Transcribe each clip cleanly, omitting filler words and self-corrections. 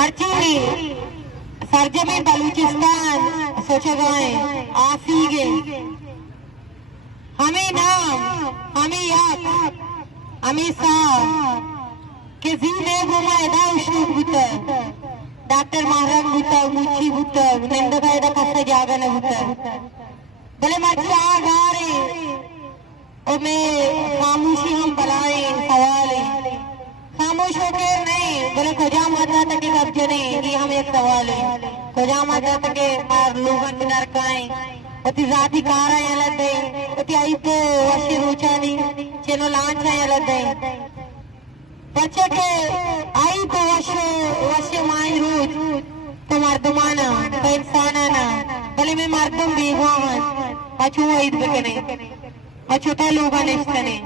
मर्ची सरजमी बलूचिस्तान सोचे गए आसीगे हमें नाम हमें याद हमें साथ के जीने घुमाएदा उष्णुक बुता डॉक्टर महरम बुता मुची बुता नंदगायदा कस्ता जागने बुता भले मर्ची आ गारे और मैं खामोशी हम बनाए सवाल खामोश होके नहीं बोले खुजा माता तक कब्जे नहीं ये हम एक सवाल है खुजा माता तक मार लोगन बिनार काएं अति जाति कारा अलग है अति आई तो वशी रोचानी चेनो लांचा अलग है बच्चे के आई तो वशी माई रोज तो मर्दमाना तो इंसानाना भले मैं मर्दम बेगवान मचू ईद बकने मचूता लोगन इश्तने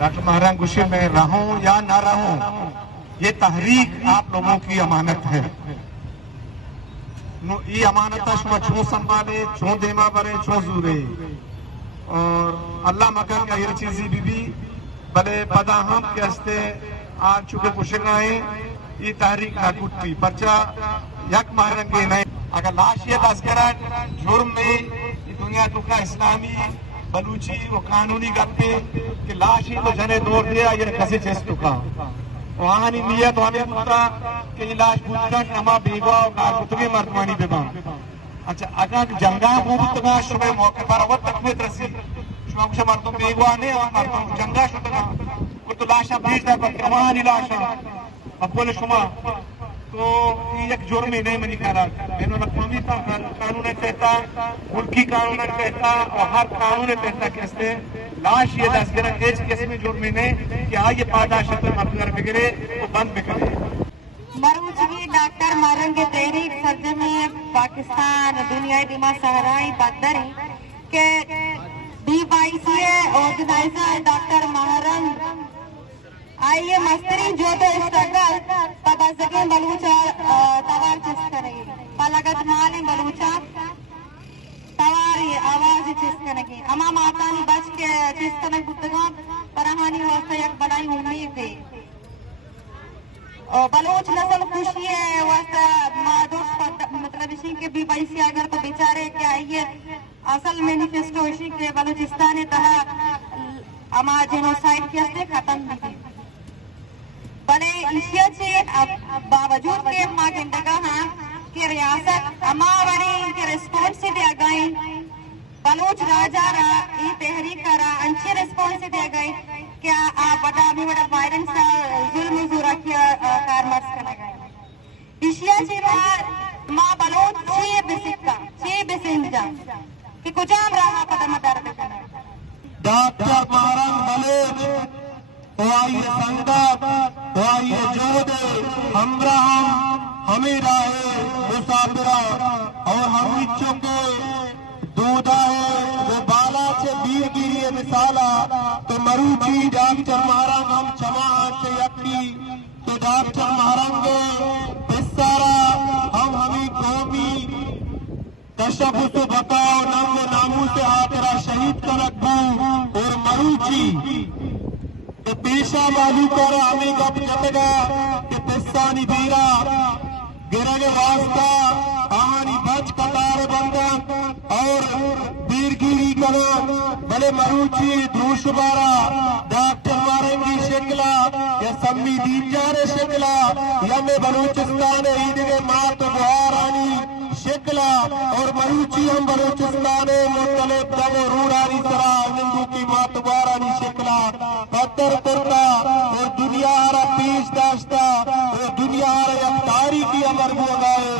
डॉक्टर महरम गुस्से में रहूं या ना रहूं, ये तहरीक आप लोगों की अमानत है। ये अमानत छो संभाले छो देमा बरे छो जूरे और अल्लाह मकर का ये चीज़ी भी भले पदा हम के हस्ते आज चुके पुशगाए ये तहरीक ना कुटी पर्चा यक महरम के नहीं अगर लाश ये तस्करा जुर्म में दुनिया टुकड़ा इस्लामी बलूची वो कानूनी गप्पे कि लाश ही तो जने दौड़ दिया ये कसे चेस्ट का वहां नहीं मिया तो हमें पता कि लाश पूछना नमा बेगवा का कुतबी मर्दमानी बेबा अच्छा अगर जंगा को तगा शुबे मौके पर वो तकमीत रसी शुबे कुछ मर्दों बेगवा ने और मर्दों जंगा शुतगा वो तो लाशा भेजता पर वहां नहीं लाशा अब बोले शुमा तो एक जुर्म ही नहीं मनी करा इन्होंने कानून कहता मुल्की कानून कहता और हर कानून कहता कैसे लाश ये तस्करा केस केस में जुर्म ही नहीं कि ये पादाश मरकर बिगड़े वो बंद बिगड़े मरूजी डॉक्टर महरम के तहरीक सरजमी पाकिस्तान दुनिया दिमा सहराई बदरी के BYCA ऑर्गेनाइजर डॉक्टर महरम आइए मस्तरी जो तो स्ट्रगल पता सके बलूचा तवार चिस करेगी पलगत माली बलूचा तवारी आवाज चिस करेगी अमा माता ने बच के चिस करने बुद्धगा परहानी वास्ते एक बड़ाई उम्मीद है और बलूच नस्ल खुशी है वास्ते मादुस मतलब इसी के BYCA अगर तो बेचारे क्या ये असल मैनिफेस्टो इसी के बलूचिस्तान तहा अमा जेनोसाइड के हस्ते खत्म नहीं बने इसी बावजूद के माँ के हाँ कि रियासत अमावरी के रिस्पॉन्स से दिया गई बलूच राजा रा ये तहरीक करा अच्छे रिस्पॉन्स से दिया गई क्या आप बड़ा अभी बड़ा वायलेंस जुल्म जुरा किया कारमर्स करना गया इशिया से माँ बलूच छे बिसिक्का छे बिसिंजा कि कुछ आम रहा पता मदार बेचना डॉक्टर महरम बलूच वाइए संगत वाइए जोदे हमरा हमें राहे मुसाफिरा और हम इच्छों के दूधा है वो बाला से बीर गिरिए मिसाला तो मरूची डॉक्टर महरम हम क्षमा से यकी तो डॉक्टर महरम के सारा हम हमें कौमी तशब्बुस बताओ नमो नामू से आतरा शहीद कर रखू और मरूची तो पेशा मालू कर हमें कब जतगा कि पिस्तानी बीरा गिरगे वास्ता कहानी बच कतार बंधन और बीरगिरी करो भले मरूची धूषबारा डॉक्टर मारेंगी शिकला या सम्मी दीजारे शिकला यमे बलूचिस्तान ईद के मात बुहारानी शिकला और मरूची हम बलूचिस्तान मुतले तब रूरानी सरा निंदू की मात बुहारानी शिकला पत्थर तुरता और दुनिया हरा पीछ दाश्ता और दुनिया हरा अफ्तारी की अमर बुगाए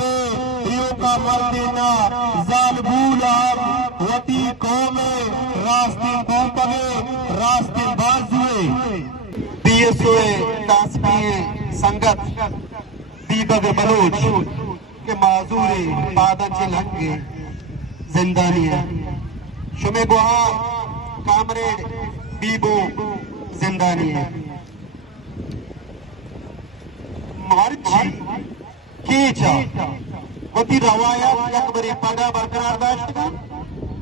के रियो का मर देना जाल भूला वती कौमे रास्ते पगे रास्ते बाजुए PSOA तास्पिए संगत दीबग बलूच के माजूरे पादच लंगे जिंदानिया शुमे गुहा कामरेड बीबो जिंदानिया मार्ची कीचा वती रवायत यकबरी पदा बरकरार दाश्ता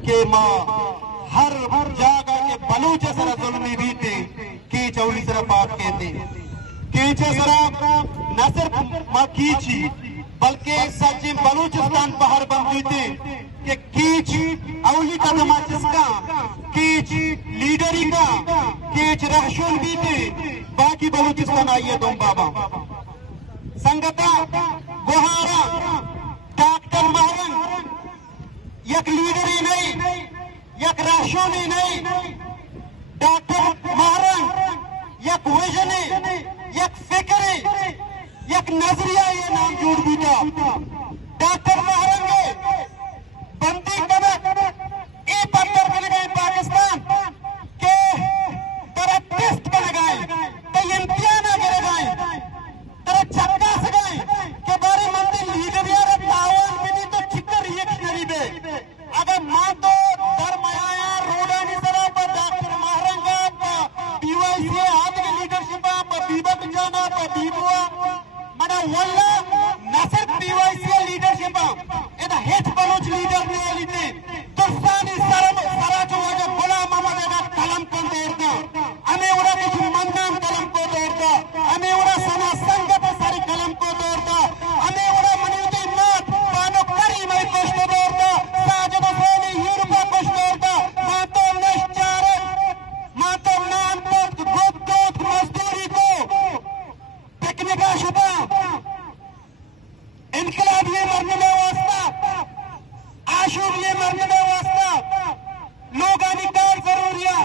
के माँ हर जगह के बलूच सरा जुल्मी बीते कीचा उली सरा बात कहते कीचा सरा न सिर्फ कीची बल्कि सचिन बलूचिस्तान पहाड़ बंदीते कि कीच अवली कदम जिसका कीच लीडरी का कीच रहशुन बीते बाकी बलूचिस्तान आइए तुम बाबा संगता गुहारा डॉक्टर महरंग यक लीडरी नहीं यक रहशुन नहीं डॉक्टर महरंग यक विजन यक फिक्र यक नजरिया ये नाम जोड़ बीता डॉक्टर महरंगे बंदी कनक ए पत्थर के लगाए पाकिस्तान के तेरा टेस्ट पे लगाए तो इम्तिहान आगे लगाए तेरा चक्का से गए के बारे मंदिर लीडर यार तावन भी नहीं तो छिक्कर रिएक्शनरी बे अगर मां तो दरमयाया रोडानी सरा पर डॉक्टर महरंगा पीवाईसी हाथ के लीडरशिप पर बीबक जाना पर बीबुआ मना वल्ला नसर पीवाईसी लीडरशिप इधर हेट बलोच लीडर ने लीते तुर्सानी सरा जो वजह गुलाम मोहम्मद का कलम को तोड़ता हमें उड़ा कुछ मंदान कलम को तोड़ता हमें उड़ा सना संगत सारी कलम को तोड़ता हमें उड़ा मनीती मौत पानो करी में कुछ तोड़ता साजिद हुसैनी यूरोपा कुछ तोड़ता मातो नश्चार मातो नान तोड़ गोद मजदूरी को टेकने का शुभा इनकलाब ये मरने में वास्ता आशूर ये मरने में वास्ता लोगानी कार जरूरी है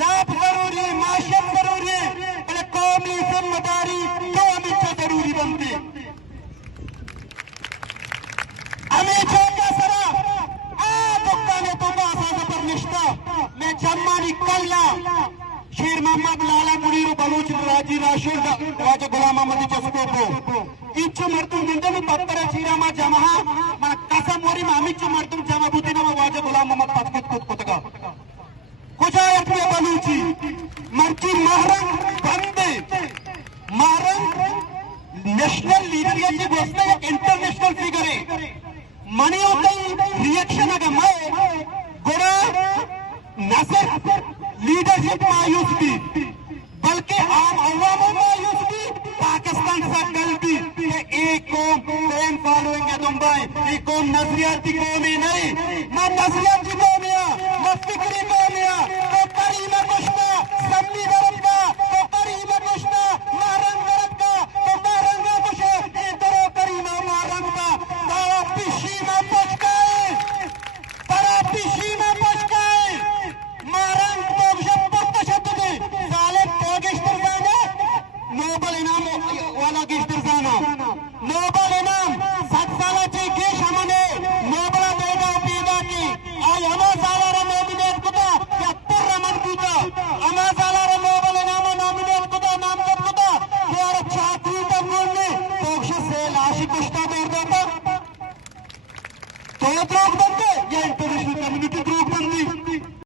लाभ जरूरी है माशत जरूरी है बड़े कौमी जिम्मेदारी तो हमें जरूरी बनती हमें छोटा सरा दुक्का ने तो आसाद पर निष्ठा मैं जम्मानी कल्ला शेर मोहम्मद लाला मुनीर बलूच राजी राशुल राजा गुलाम मोहम्मद चस्को इच्छु मर्तुम निंदनु पत्तर चीरामा जमहा मन कसम मोरी मामिच्छु मर्तुम जमा बुतिना वाजा गुलाम मोहम्मद पतकत कुतगा कुजायत में बलूची मर्ची महरंग बंदे महरंग नेशनल लीडर या जी गोष्ट एक इंटरनेशनल फिगर है मनी होता रिएक्शन अगर मैं गोरा नसर लीडरशिप मायूस भी बल्कि आम अवामों मायूस भी पाकिस्तान से गलती एक कौम फॉलोइंग है तुम भाई एक कौम नजरियाती कौम ही नहीं मैं नजरियाती कौम या मैं फिक्री कौम